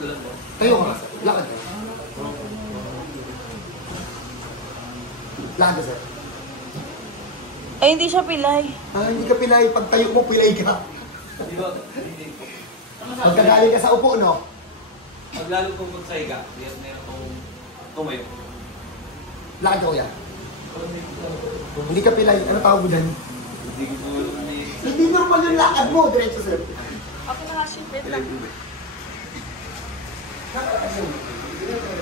ko lang po. Tayo ka, sir. Lakad ka. Lakad ka, sir. Ay, hindi siya pilay. Ah, hindi ka pilay. Pag tayo mo, pilay ka. Di ba? Hindi. Pagkagaling ka sa upo, no? Pag lalo kong magsahiga, meron kong tumayo. Lakad ka, kuya. Hindi ka pilay. Ano tawag mo dyan? Hindi ko Hindi normal yung lakad mo. Diretso, sir. Okay na nga, wait lang.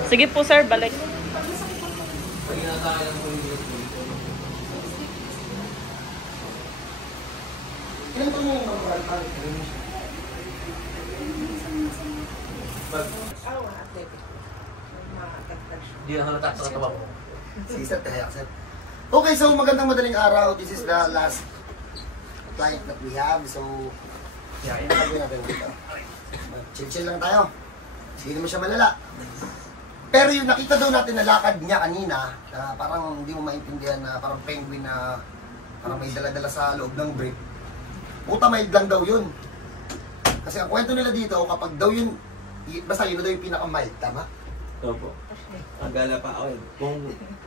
Sige po, sir, balik. Pag inatayan ko yung Ilan ko yung mga Hindi na halata sa katawa ko. Sige, sir. Kaya, sir. Okay, so magandang madaling araw. This is the last client that we have. So, yeah, yun ang gagawin natin dito. Chill-chill lang tayo. Hindi naman siya malala. Pero yung nakita daw natin na lakad niya kanina, na parang hindi mo maintindihan na parang penguin na parang may dala-dala sa loob ng brief. Puta, mild lang daw yun. Kasi ang kwento nila dito, kapag daw yun, basta yun na daw yung pinaka-mild, tama? Opo. Agala pa ako yun.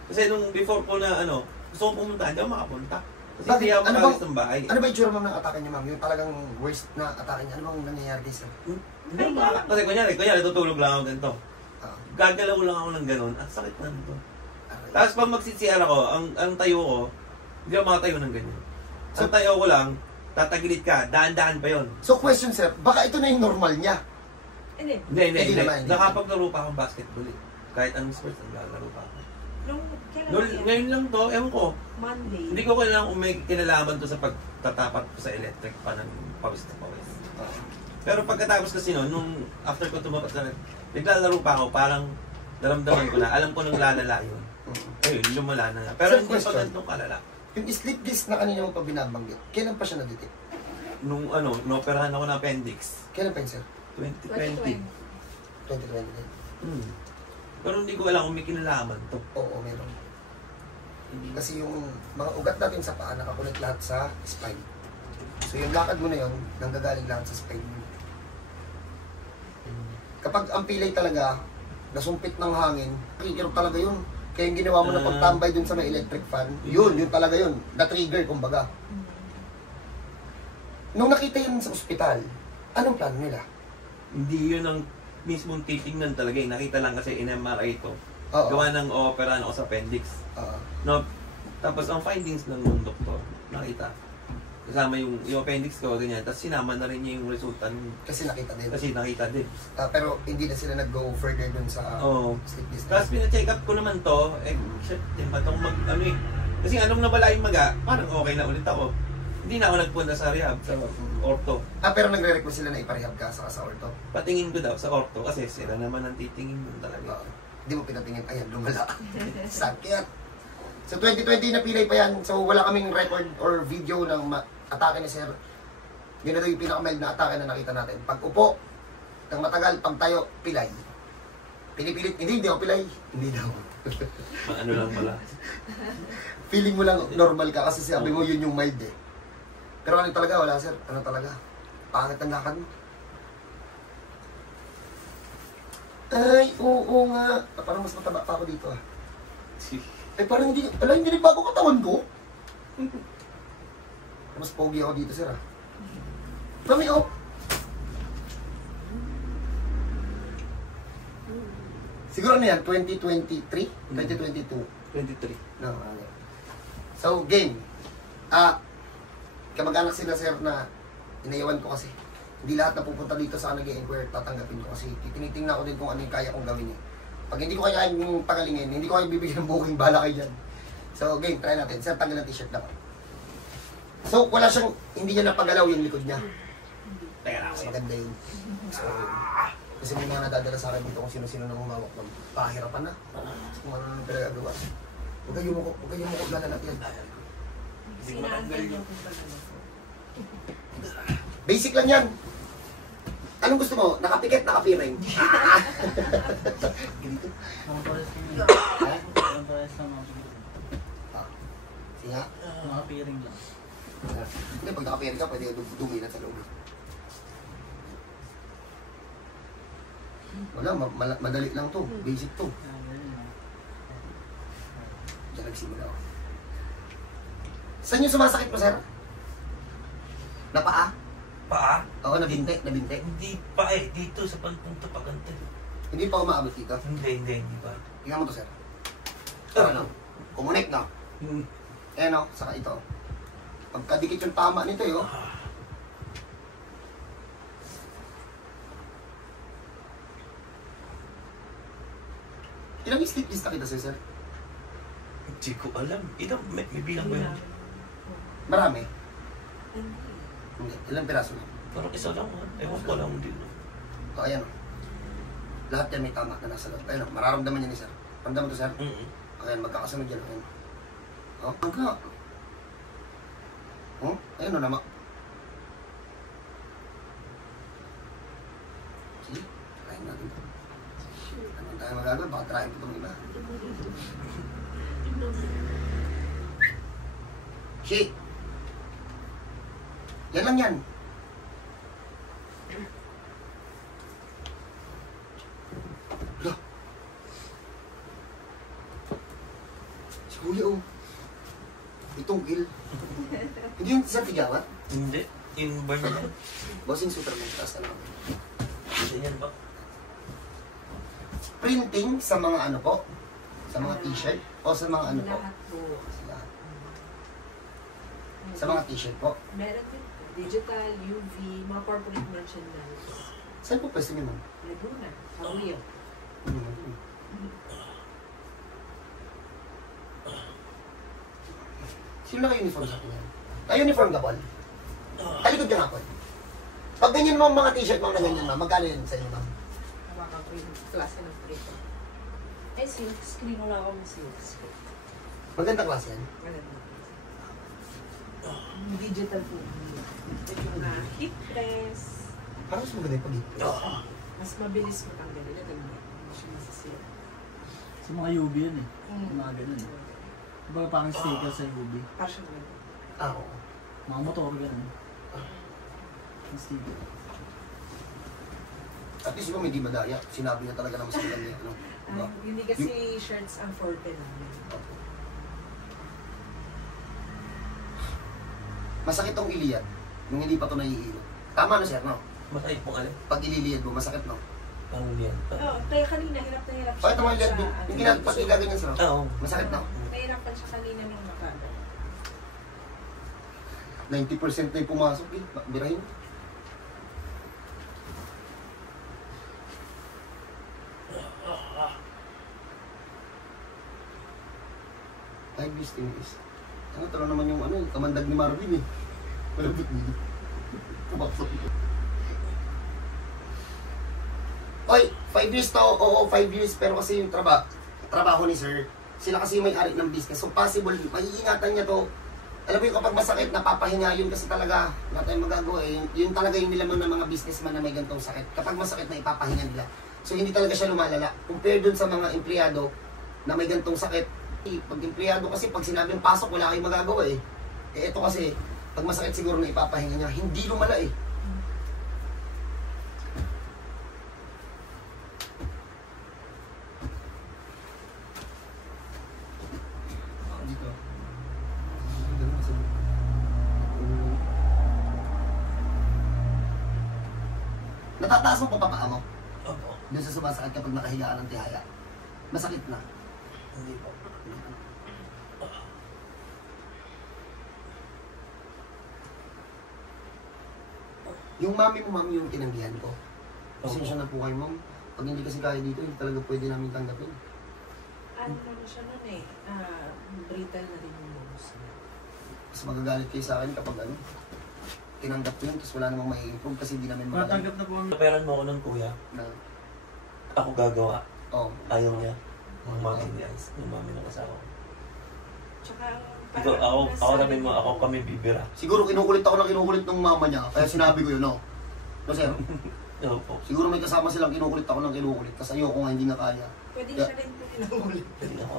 Kasi nung before po na gusto kong pumunta, hindi ako makapunta. Kasi Bakit? hindi ako Ano makalis bang- ng bahay. Ano ba yung tsura ma'am ng atake niya, ma'am? Yung talagang worst na atake niya. Ano bang nangyayari din sir? Hindi ako maka- Kasi kunyari, tutulog lang ako ganito. Ah, Gagalaw lang ako ng ganun. Ang sakit na nito. aray. Tapos pag mag-CCR ako, ang tayo ko, hindi ako makatayo ng ganyan. So tayo ko lang, tatagilid ka, daan-daan pa yon. So question sir, baka ito na yung normal niya. Hindi. Hindi. naman, hindi. Nakapaglaro pa akong basketball eh. Kahit anong sports, naglalaro pa ako. Kailan yan? Ngayon lang to, ewan ko. Monday. Hindi ko kailangan kung may kinalaman to sa pagtatapat ko sa electric pa ng pawis na pawis. Pero pagkatapos kasi nung after ko tumapat na naglalaro pa ako, parang naramdaman ko na, alam ko nang lalala yun. Ayun, lumala na nga. Pero Sir, hindi pa question. ganitong kalala. Yung sleep disc na kanina mo pa binabanggit, kailan pa siya na-detect? Nung inoperahan ako ng appendix, Kailan pa yun sir? 2020. 2020. Hmm. Pero hindi ko alam kung may kinalaman to. Oo, meron. Kasi yung mga ugat natin sa paa, nakakulit lahat sa spine. So yung lakad mo na yun, nanggagaling lahat sa spine mo. Kapag ang pilay talaga, nasumpit ng hangin, trigger talaga yun. Kaya yung ginawa mo na pagtambay dun sa may electric fan, yun talaga yun. Na-trigger, kumbaga. Nung nakita yun sa ospital, anong plano nila? Hindi yun ang mismong titingnan talaga eh. Nakita lang kasi in MRI to. Oo. Gawa ng operahan ako sa appendix. Oo. No, tapos ang findings ng doktor, nakita. Kasama yung appendix ko, ganyan. Tapos sinama na rin niya yung resulta nun. Kasi nakita din. Kasi nakita din. Pero hindi na sila nag-go further dun sa Oo. sleep disc. Tapos pina-check up ko naman to, shit, din ba itong kasi anong nawala yung maga, parang okay na ulit ako. Hindi na ako nagpunta sa rehab, sa ortho. Pero nagre-request sila na iparehab ka sa ortho. Patingin ko daw sa ortho kasi sila naman ang titingin nun talaga. Hindi mo pinatingin, ayan, lumala. Sakit. So 2020 na pilay pa yan. So wala kaming record or video ng atake ni sir. Yun na daw yung pinakamild na atake na nakita natin. Pag upo, ng matagal, pag tayo, pilay. Pinipilit, hindi ako pilay. Hindi daw. Ano lang pala. Feeling mo lang normal ka kasi sabi mo yun yung mild eh. Pero ano talaga, wala sir. Ano talaga? Pangit ang lakad mo. Ay, oo nga. Parang mas mataba pa ako dito ah. Parang hindi bago katawan ko. Mas pogi ako dito, sir ah. Mami, oh. Siguro na yan, 2023? 2022? 23. No, ano. So, game. Kamag-anak sila, sir, na inayawan ko kasi. Hindi lahat na pupunta dito sa nag-i-inquire, tatanggapin ko kasi tinitingnan ko din kung ano yung kaya kong gawin eh. Pag hindi ko kaya yung pagalingin, hindi ko kaya bibigyan ng booking, bala kayo dyan. So, game, try natin. Sir, tanggal ng t-shirt daw. So, wala siyang, hindi niya napagalaw yung likod niya. Teka lang. Mas maganda yun. So, kasi may mga nadadala sa akin dito kung sino-sino nang humawak ng pahirapan na. Kung ano nang pinagagawa. Huwag kayo mukok lalalap yan. Basic lang yan. Anong gusto mo? Nakapikit, nakapiring. Ganito. Sige nga. Nakapiring lang. Hindi, pag nakapiring ka, pwede dumilan sa loob. Wala, madali lang to. Basic to. Diyan nagsimula ako. Saan yung sumasakit mo, sir? Napaa? Paa? Oo, nabinte. Hindi pa eh. Dito sa pantong pagante. Hindi pa umaabot dito. Hindi pa. Tingnan mo to, sir. Ano? Kumunik, no? Hmm. Eh, no? Saka ito. Pagkadikit yung tama nito, yo. Ilang sleep lista kita, sir? Hindi ko alam. Ilang, may bilang ba yun? Marami. Hindi. Hindi. Ilang piraso na? Parang isa lang ha. Ewan ko lang din. O, ayan, o. Lahat yan may tama na nasa loob. Ayan, o. Mararamdaman yan ni sir. Ramdaman to, sir? Ayan, magkakasunod yan. Ayan. O, magka. O, ayan, o, nama. Sige, trying natin to. Ano tayo magagawa? Baka trying ko itong iba. Shit! Yan lang yan. Hala. Si Kuya, oh. Itong kill. Hindi yung sa tigawa? Hindi. In-burn yan. Bossing Superman, taas na lang. Ganyan ba? Printing sa mga ano po? Sa mga t-shirt? O sa mga ano po? Lahat po. Sa lahat. Sa mga t-shirt po? Meron din po. Digital, UV, mga corporate merchandise. Saan po pwesto niyo, ma'am? Laguna, Arroyo. Sino naka-uniform sa akin yan? Uniform ka, Paul? Talikod ka nga, Paul. Pag ganyan mo ang mga t-shirt mo na ganyan, ma'am, magkano yun sa inyo, ma'am? Hawakan ko yung klase ng prito. Eh, silk screen. Wala akong silk screen. Magandang klase yan. Maganda. Digital po. Yung heat press. Parang mas maganda yung pag-ipres. Mas mabilis matanggalin. Ganda. Hindi siya masisira. Sa mga UV yun eh. Yung mga ganun eh. Diba parang sticker sa UV? Partial ganda. Ah, oo. Mga motor ganun. Ang sticker. At least yung hindi madaya. Sinabi niya talaga na mas maganda yung ano. Diba? Hindi kasi shirts ang forte namin. Opo. Masakit tong iliyad nung hindi pa ito naiilot. Tama na, sir, no? Masakit pong alin? Pag ililiyad mo, masakit, no? Parang yan. Oo, kaya kanina hirap na hirap O, ito mga iliyad mo. Yung ginagawa, ilaganyan, sir. Oo. Masakit, no? Nahirapan siya kanina nung nakada. 90% na yung pumasok, eh. Birahin. Ay, bis, tinis. Ano, talo naman yung ano, kamandag ni Marvin, eh. Malabot niyo. Pumasok. Oy, 5 years to, oo, 5 years, pero kasi yung trabaho ni sir, sila kasi yung may-ari ng business. So possible, maiingatan niya to. Alam mo yung kapag masakit, napapahinga yun kasi talaga, wala tayong magagawa eh. Yun talaga yung nilaman ng mga businessman na may gantong sakit. Kapag masakit na ipapahinga nila. So hindi talaga siya lumalala. Compare dun sa mga empleyado na may gantong sakit. Pag empleyado kasi, pag sinabing pasok, wala kayong magagawa eh. Eh ito kasi, pag masakit siguro na ipapahinga niya, hindi lumala eh. Natataas mo pa paa mo? Opo. Doon sa sumasakit kapag nakahiga ka ng tihaya. Masakit na. Hindi po. Yung mami mo, mami, yung tinanggihan ko. Pasensya na po kayo, ma'am. Pag hindi kasi kaya dito, hindi talaga pwede namin tanggapin. Ano na siya nun eh, brittle na rin yung bones niya. Mas magagalit kayo sa akin kapag ano, tinanggap ko yun, tapos wala namang may improve kasi hindi namin Matanggap na po ang... Naperan mo ako ng kuya. Na, Ako gagawa. oh, Ayaw niya. Yung mami niya. Yung mami ng asawa ko. Tsaka, Ikaw, ako namin mo, ako kami bibira. siguro kinukulit ako ng kinukulit ng mama niya, kaya sinabi ko yun, no? No, sir? Oo po. Siguro may kasama silang kinukulit ako ng kinukulit, tapos ayoko nga hindi na kaya. pwede siya rin po inuulit. Hindi ako.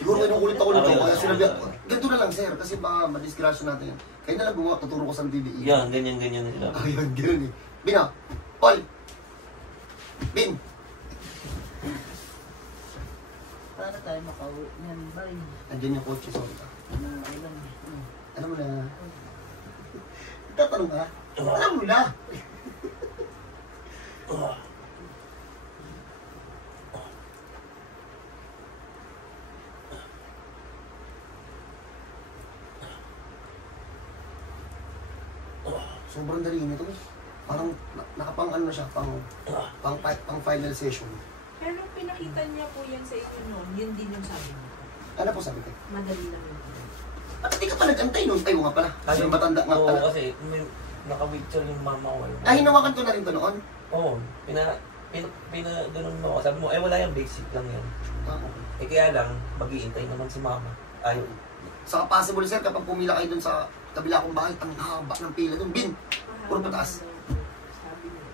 Siguro kinukulit ako nito, kaya sinabi ako, ganito na lang, sir, kasi baka madisgrasya natin yan. Kaya na lang gumawa, tuturo ko sa BBE. Yan, ganyan nila. Ayun, gano'n eh. Bina, Paul! Bin! sana tayo makauwi niyan, bye. Andiyan yung kotse, sorry ka. Ilan. Alam mo na. Tatanong ka? Alam mo na. Sobrang dali nito. Parang nakapang ano na siya, pang final session. Pero nung pinakita niya po yan sa inyo noon, yun din yung sabi niya. Ano po sabi ko? Madali lang yun. At hindi ka pa nag-antay nun? Ay, nga pala. Kasi yung matanda nga Oo, pala. kasi may naka-wheelchair yung mama ko. Ay, hinawakan ko na rin to noon. Oo, ganun mo ako. Sabi mo, wala yung basic lang yan. Ah, okay. Kaya lang, mag-iintay naman si mama. Ayaw. Saka possible sir, kapag pumila kayo dun sa kabila kong bahay, ang haba ng pila dun. Bin! Puro pataas. Sabi niya.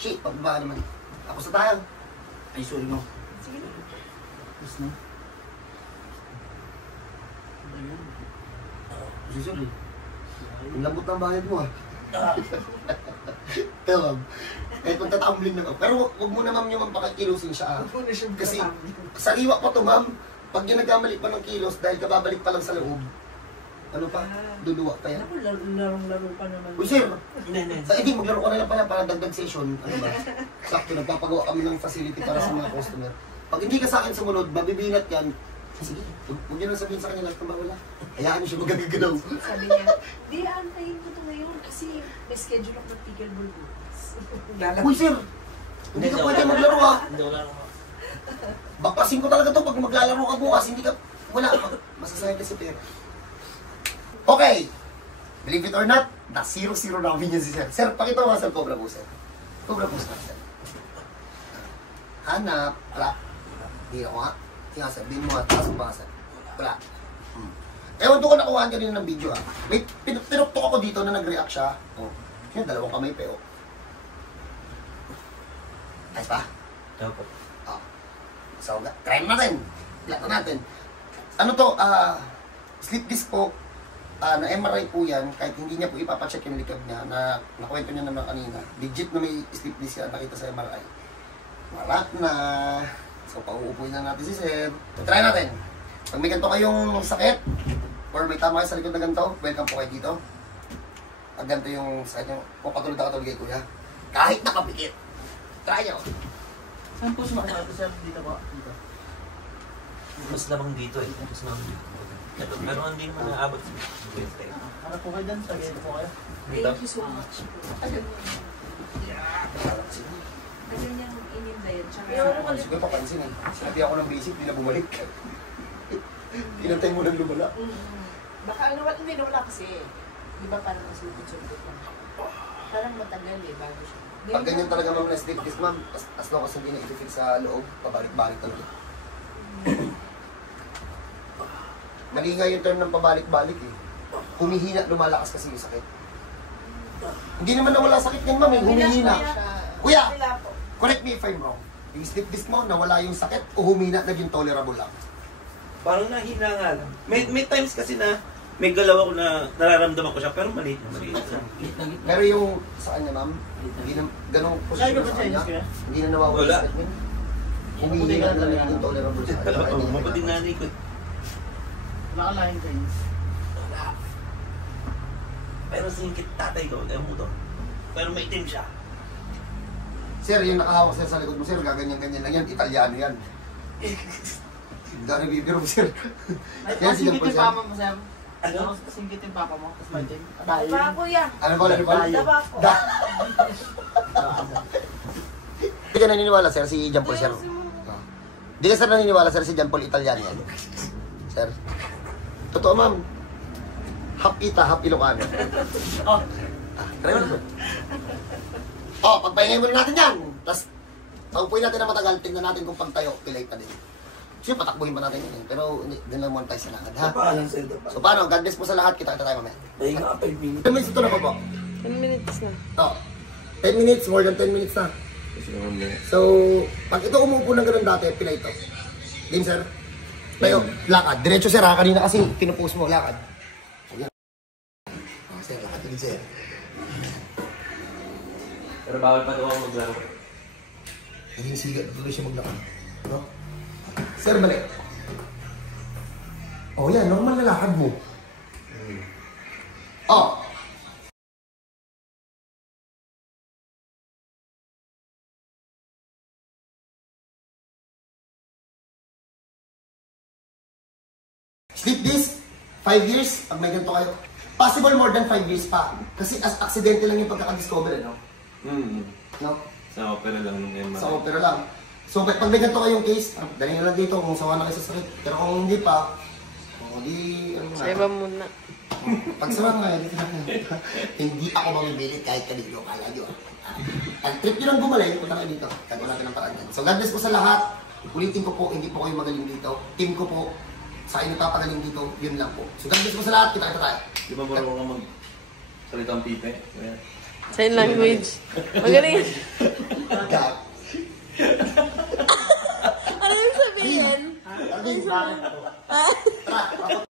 Shit, pagbaba naman. Ako sa tayang. Ay, sorry mo. Sige na. Tapos na. Ayun. Sorry. Ang lambot ng bayad mo ah. Pero ma'am, kahit magtatumbling na ka. Pero wag mo na ma'am yung pakikilusin siya ah. Huwag na siyang Kasi kasama. sariwa pa to ma'am. Pag yung nagkamali pa ng kilos dahil kababalik pa lang sa loob. Ano pa? Duduwa pa yan. Ako, larong-laro pa naman. Uy sir, Hindi. hindi maglaro ka na lang pala para dagdag session. Ano ba? Sakto, nagpapagawa kami ng facility para sa mga customer. Pag hindi ka sa akin sumunod, mabibinat yan. Sige, huwag niyo lang sabihin sa kanya lahat ng bawala. Hayaan niyo siya magagagalaw. Sabi niya, di, antayin ko ito ngayon kasi may schedule ako ng pickleball bukas. Uy sir, hindi ka pwede maglaro ah. Hindi, wala naman. Baklasin ko talaga to pag maglalaro ka bukas, hindi ka, wala. Masasayang kasi pera. Okay. Believe it or not, na 0-0 namin yan si sir. Sir, pakita mo nga sir, Cobra po sir. Cobra po sir. Hanap. Wala. Hindi ako nga. Sige nga sir, din mo nga. Taas mo ba nga sir? Wala. Ewan to ko nakuhaan kanina ng video ah. May pinuktok ako dito na nag-react siya. Oh. Yan, dalawang kamay pa oh. Ayos pa? Opo. Oh. So, try natin. Plata natin. Ano to, sleep disc po, na MRI po yan, kahit hindi niya po ipapacheck yung likod niya, na nakwento niya naman kanina, legit na may sleep disc yan, nakita sa MRI. Wala na. So, pauupuin na natin si Sir. Try natin. Pag may ganito kayong sakit, or may tama kayo sa likod na ganito, welcome po kayo dito. Pag ganito yung sakit nyo, papatulad ako kay Kuya. Kahit nakapikit. Try nyo. Saan po sumakit sir? Dito po. Dito. Mas lamang dito eh. Mas lamang dito. Pero hindi naman naabot sa Hanap po kayo dyan? Sagay po kayo? dito. Thank you so much. Tagal niyang in-invite. Tsaka, Sige pa pansin eh. Sinabi ako ng basic, di na bumalik. Pinantay mo ng lumala. baka ano, hindi na wala kasi. Di ba parang masulpot-sulpot lang. Parang matagal eh, bago siya. Pag ganyan talaga ma'am na sleep disc ma'am, as long as hindi na i-fix sa loob, pabalik-balik talaga. Mali nga yung term ng pabalik-balik eh. Humihina, lumalakas kasi yung sakit. Hindi naman nawala sakit yan ma'am eh, humihina. Kuya, correct me if I'm wrong. Yung sleep disc mo, nawala yung sakit o humina, naging tolerable lang. Parang nahina nga lang. May times kasi na may galaw ako na nararamdaman ko siya, pero maliit na. Pero yung sa kanya ma'am, hindi na ganong posisyon sa kanya, hindi na nawawala Wala. yung sakit niya. Humihina na naging tolerable sa kanya. Oo, mabuting nanay ko. Wala ka lahing kayo. Pero singkit tatay ko, ewan mo to. Pero may itim siya. Sir, yung nakahawak sir sa likod mo, sir, gaganyan-ganyan lang yan. Italiano yan. Hindi na bibiro mo, sir. Ay, Yan si singkit John yung Paul, papa mo, sir. Ano? Singkit yung papa mo. Tapos Martin. Daba ko yan. Ano ba? Ano ba? Daba ko. Hindi ka naniniwala, sir, si John Paul, sir. Hindi ka, sir, naniniwala, sir, si John Paul Italiano yan. Sir. Totoo, ma'am. Half kita, half Ilocano. Oh. Try mo na. Oh, pagpahingay muna natin yan. Tapos, paupuin natin na matagal, tingnan natin kung pagtayo, pilay pa din. Sige, patakbuhin pa natin yun. Pero, hindi, din lang muna tayo sa lakad, ha? Paalam sa ito pa. So, paano? God bless po sa lahat. Kita-kita tayo mamaya. Dahil nga 5 minutes. 10 minutes ito na po. 10 minutes na. Oh. 10 minutes, more than 10 minutes na. So, pag ito umupo ng ganun dati, pilay ito. Game, sir? Tayo, lakad. Diretso, sir, ha? Kanina kasi, pinupost mo, lakad. Ayan. Oh, sir, lakad ulit, sir. Pero bawal pa daw ako maglaro. Naging sigat, tuloy siya maglakad. No? Sir, balik. Oh, yan. Normal na lakad mo. Oh. Sleep this, 5 years, pag may ganito kayo. Possible more than 5 years pa. Kasi as aksidente lang yung pagkakadiscover, no? No? Sa opera lang nung MRI. Sa opera lang. So, pag may ganito kayong case, dali na lang dito kung sawa na kayo sa sakit. Pero kung hindi pa, di, ano na. Saiba muna. Pag sawa nga, hindi ako mamibilit kahit kanino. Kala nyo. Ang trip nyo lang gumaling, punta kayo dito. Gagawa natin ng paraan yan. So, God bless po sa lahat. Ulitin ko po, hindi po kayo magaling dito. Team ko po, sa akin nagpapagaling dito, yun lang po. So, God bless po sa lahat. Kita-kita tayo. Di ba marunong ka mag-salitang pipe? Kaya... Sign language. Magaling. God. Ano yung sabihin? Bakit? Tara,